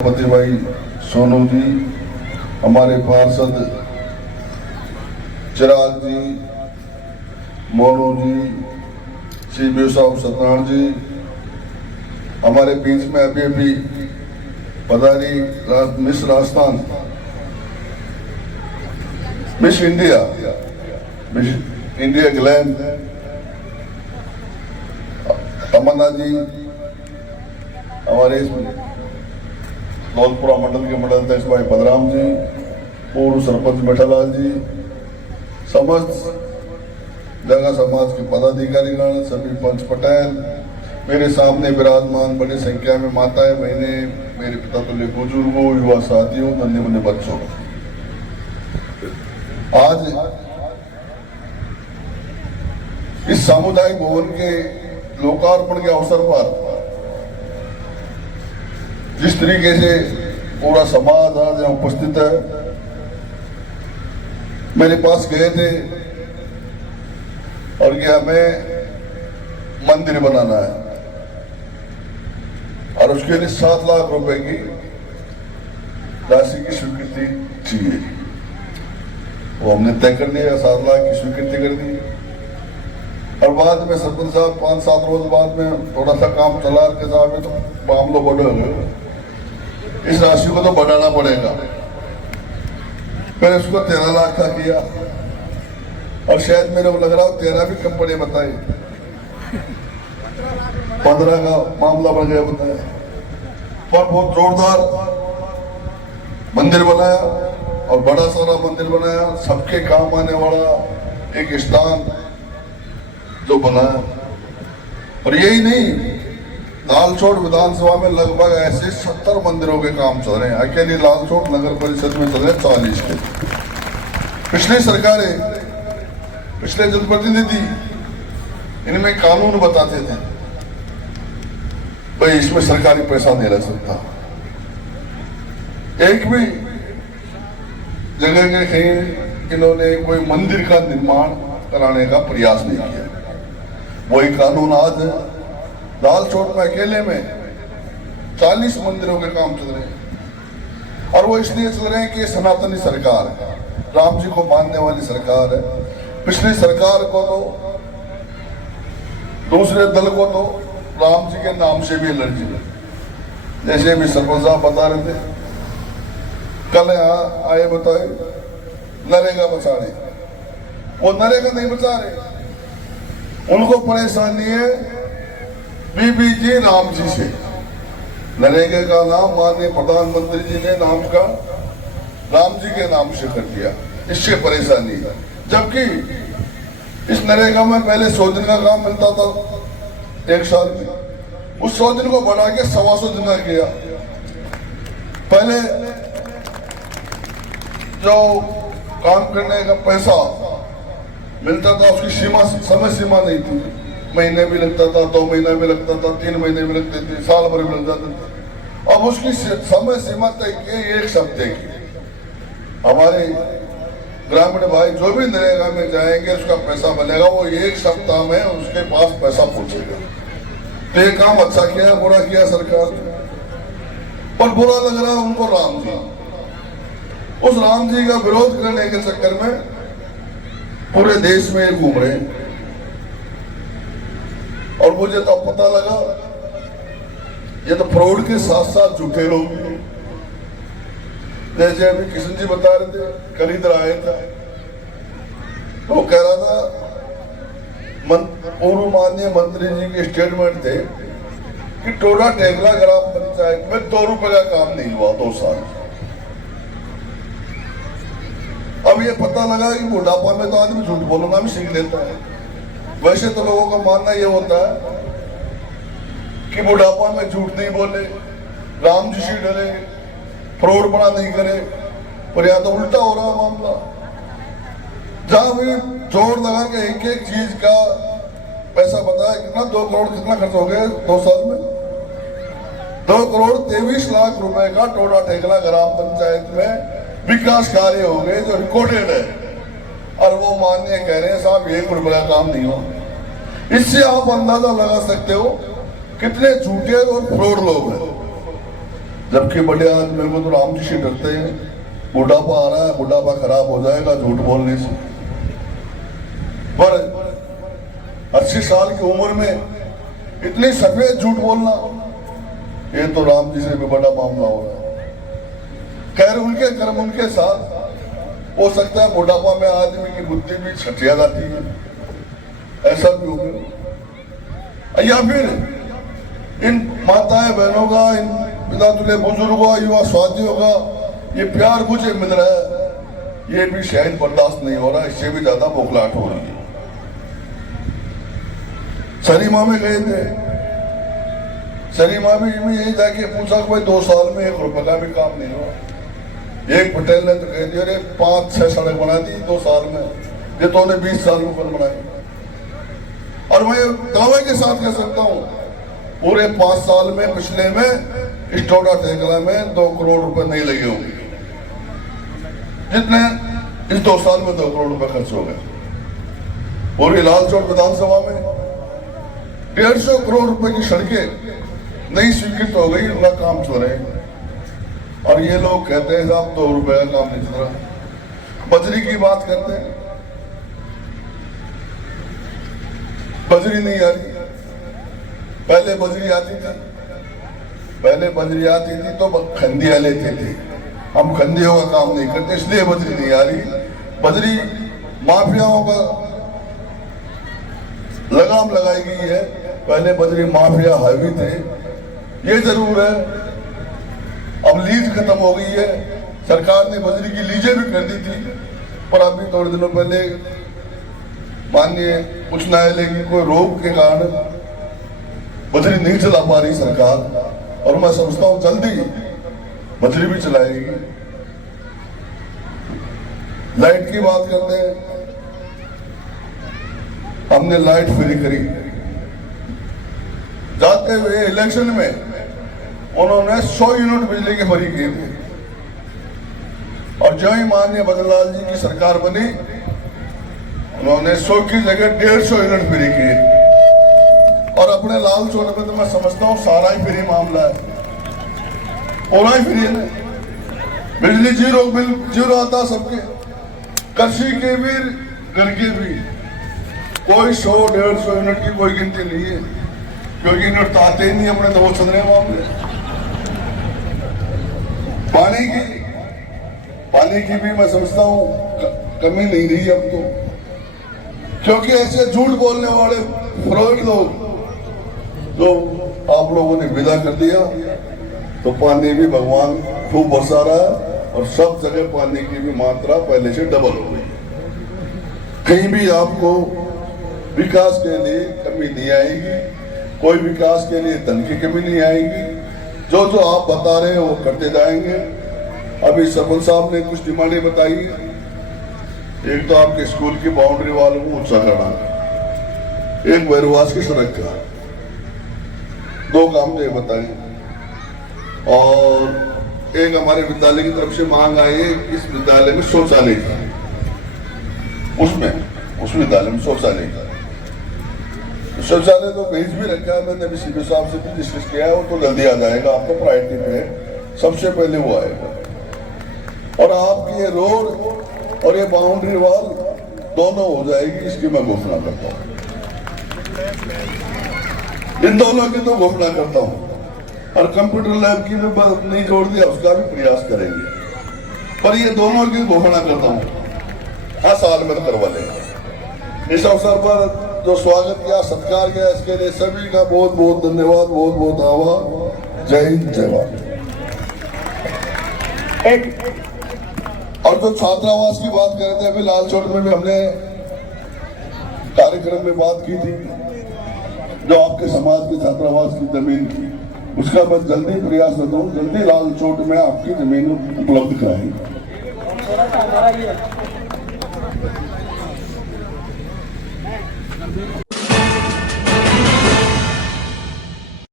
पति भाई सोनू जी, हमारे पार्षद चिराग जी, मोनू जी, सीबीओ साहब सत्यनारायण जी, हमारे बीच में अभी पधारी मिस राजस्थान, मिस इंडिया ग्लैन तमन्ना जी, हमारे दौलपुरा मंडल के मंडल अध्यक्ष भाई बलराम जी, पूर्व सरपंच मेठालाल जी, समस्त जगह समाज के पदाधिकारीगण, सभी पंच पटेल, मेरे सामने विराजमान बड़ी संख्या में माताएं बहने, मेरे पिता तुल्य बुजुर्गों, युवा साथियों, नन्हे मुन्ने बच्चों, आज इस सामुदायिक भवन के लोकार्पण के अवसर पर जिस तरीके से पूरा समाज आज यहाँ उपस्थित है, मेरे पास गए थे और ये हमें मंदिर बनाना है और उसके लिए 7 लाख रुपए की राशि की स्वीकृति चाहिए। वो हमने तय कर लिया, 7 लाख की स्वीकृति कर दी और बाद में सरपंच साहब 5-7 रोज बाद में थोड़ा सा काम चला के साहब तो मामला बढ़ गए, इस राशि को तो बढ़ाना पड़ेगा। मैंने उसको 13 लाख का किया और शायद मेरे को लग रहा हो 13 भी कम पड़े बताए, 15 का मामला बढ़ गया बताया। पर बहुत जोरदार मंदिर बनाया और बड़ा सारा मंदिर बनाया, सबके काम आने वाला एक स्थान जो बनाया। और यही नहीं, लालचोट विधानसभा में लगभग ऐसे 70 मंदिरों के काम चल रहे हैं। अकेली लालचोट नगर परिषद में चल रहे हैं 40 के। पिछली सरकारें, पिछले जनप्रतिनिधि इनमें कानून बताते थे भाई इसमें सरकारी पैसा नहीं लग सकता, एक भी जगह के कहीं इन्होंने कोई मंदिर का निर्माण कराने का प्रयास नहीं किया। वही कानून आज लालचोट में अकेले में 40 मंदिरों के काम चल रहे हैं और वो इसलिए चल रहे हैं कि सनातनी सरकार है, राम जी को मानने वाली सरकार है। पिछली सरकार को तो, दूसरे दल को तो राम जी के नाम से भी एलर्जी है। जैसे भी सरपंच साहब बता रहे थे, कल यहाँ आए बताए नरेगा बचा रहे, वो नरेगा नहीं बचा रहे, उनको परेशानी है बीबी जी राम जी से। नरेगा का नाम माननीय प्रधानमंत्री जी ने नाम का राम जी के नाम से कर दिया, इससे परेशानी है। जबकि इस नरेगा में पहले 100 दिन का काम मिलता था 1 साल में, उस 100 दिन को बढ़ा के 125 दिन का किया। पहले जो काम करने का पैसा मिलता था उसकी समय सीमा नहीं थी, महीने भी लगता था, 2 महीने भी लगता था, 3 महीने भी लगते थे, साल भर भी लग जाते थे। अब उसकी समय सीमा तय की 1 हफ्ते की। हमारे ग्रामीण भाई जो भी नरेगा में जाएंगे उसका पैसा बनेगा, वो 1 सप्ताह में उसके पास पैसा पहुंचेगा। तो ये काम अच्छा किया, बुरा किया सरकार ने, पर बुरा लग रहा है उनको राम जी। उस राम जी का विरोध करने के चक्कर में पूरे देश में घूम रहे हैं। और मुझे तो पता लगा ये तो फ्रॉड के साथ साथ झूठे लोग भी। जैसे अभी किशन जी बता रहे थे, कल इधर आए थे, वो कह रहा था पूर्व माननीय मंत्री जी के स्टेटमेंट थे कि टोडा टेकला ग्राम पंचायत में 2 रुपए का काम नहीं हुआ 2 साल। अब ये पता लगा कि बुढ़ापा में तो आदमी झूठ बोलना भी सीख लेता है। वैसे तो लोगों का मानना ये होता है कि बुढ़ापा में झूठ नहीं बोले, राम जी से डरे, फ्रॉड बना नहीं करे, पर यहाँ तो उल्टा हो रहा मामला। जहां भी जोर लगा के एक चीज का पैसा बताया, कितना 2 करोड़ कितना खर्च हो गया 2 साल में, 2 करोड़ 23 लाख रुपए का टोडा टेकला ग्राम पंचायत में विकास कार्य हो गए जो रिकॉर्डेड है। और वो माननीय कह रहे हैं साहब 1 रुपए का काम नहीं हुआ। इससे आप अंदाजा लगा सकते हो कितने झूठे और फ्रॉड लोग हैं। जबकि बड़े आदमी को तो राम जी से डरते हैं। बुढ़ापा आ रहा है, बुढ़ापा खराब हो जाएगा झूठ बोलने से। पर 80 साल की उम्र में इतनी सफेद झूठ बोलना, ये तो राम जी से भी बड़ा मामला हो रहा है। खैर, उनके कर्म उनके साथ। हो सकता है बुढ़ापा में आदमी की बुद्धि भी छटिया जाती है, ऐसा भी होगा। या फिर इन माताएं बहनों का, इन पिता तुल्य बुजुर्गों, युवा स्वादियों का ये प्यार मुझे मिल रहा है, ये भी शायद बर्दाश्त नहीं हो रहा, इससे भी ज्यादा बौखलाहट हो रही है। सरीमा में गए थे, सरीमा भी यही जाके पूछा कि भाई 2 साल में 1 रुपए का भी काम नहीं हुआ। एक पटेल ने तो कह दिया, अरे 5-6 सड़क बना दी 2 साल में, ये तो 20 साल में कौन बनाई। और मैं दावे के साथ कह सकता हूँ, पूरे 5 साल में पिछले में स्टोडा टेकला में 2 करोड़ रुपए नहीं लगे होंगे, जितने इस 2 साल में 2 करोड़ रुपए खर्च हो गए। पूरी लालचौक विधानसभा में 150 करोड़ रुपए की सड़कें नई स्वीकृत हो गई, उनका काम चल रहे हैं। और ये लोग कहते हैं साहब 2 रुपए का काम नहीं चल रहा। बजरी की बात करते हैं, बजरी नहीं आ रही। पहले बजरी आती थी, पहले बजरी आती थी तो खंदिया लेते थे। हम खंदियों का काम नहीं करते, इसलिए बजरी नहीं आ रही। बजरी माफियाओं का लगाम लगाई गई है। पहले बजरी माफिया हावी थे, ये जरूर है। अब लीज खत्म हो गई है, सरकार ने बजरी की लीजें भी कर दी थी। पर अभी थोड़े दिनों पहले माननीय उच्च न्यायालय की कोई रोक के कारण बजरी नहीं चला पा रही सरकार, और मैं समझता हूं जल्दी बजरी भी चलाएगी। लाइट की बात करते हैं, हमने लाइट फ्री करी। जाते हुए इलेक्शन में उन्होंने 100 यूनिट बिजली के फ्री किए थे, और जो ही माननीय बदनलाल जी की सरकार बनी, उन्होंने 100 की जगह 150 यूनिट फ्री किए। और अपने लाल चौक में तो मैं समझता हूँ सारा ही फ्री मामला है, पूरा ही फ्री है। बिजली जीरो, बिल जीरो आता सबके, कृषि के भी, घर के भी। कोई 100-150 यूनिट की कोई गिनती नहीं है, क्योंकि यूनिट तो आते ही नहीं अपने, तो वो चल रहे मामले। पानी की भी मैं समझता हूँ कमी नहीं रही अब तो, क्योंकि ऐसे झूठ बोलने वाले फ्रॉड लोग जो आप लोगों ने विदा कर दिया, तो पानी भी भगवान खूब बरसा रहा है, और सब जगह पानी की भी मात्रा पहले से डबल हो गई। कहीं भी आपको विकास के लिए कमी नहीं आएगी, कोई विकास के लिए धन की कमी नहीं आएगी। जो जो आप बता रहे हैं वो करते जाएंगे। अभी सरपंच साहब ने कुछ डिमांडें बताई। एक तो आपके स्कूल की बाउंड्री वालों को ऊंचा करना, एक वैरवास की सड़क का, 2 काम ये बताए। और एक हमारे विद्यालय की तरफ से मांग आई है, इस विद्यालय में शौचालय का, उस विद्यालय में शौचालय तो भेज भी रखा है। मैंने अभी सीपी साहब से भी डिस्कस किया है, वो तो जल्दी आ जाएगा, आपको प्रायोरिटी पे सबसे पहले वो आएगा। और आपकी ये रोड और ये बाउंड्री वॉल दोनों हो जाएगी, इसकी मैं घोषणा करता हूँ। इन दोनों की तो घोषणा करता हूँ। और कंप्यूटर लैब की भी बात नहीं जोड़ दिया, उसका भी प्रयास करेंगे। पर ये दोनों की घोषणा करता हूँ, हर साल में करवा लेंगे। इस अवसर पर जो स्वागत किया, सत्कार किया, इसके लिए सभी का बहुत बहुत धन्यवाद, बहुत बहुत आभार। जय हिंद, जय भारत। और जो छात्रावास की बात कर रहे थे, अभी लालचौक में भी हमने कार्यक्रम में बात की थी, जो आपके समाज के छात्रावास की जमीन की, उसका मैं जल्दी प्रयास करता हूँ, जल्दी लालचौक में आपकी जमीन उपलब्ध कराएंगे।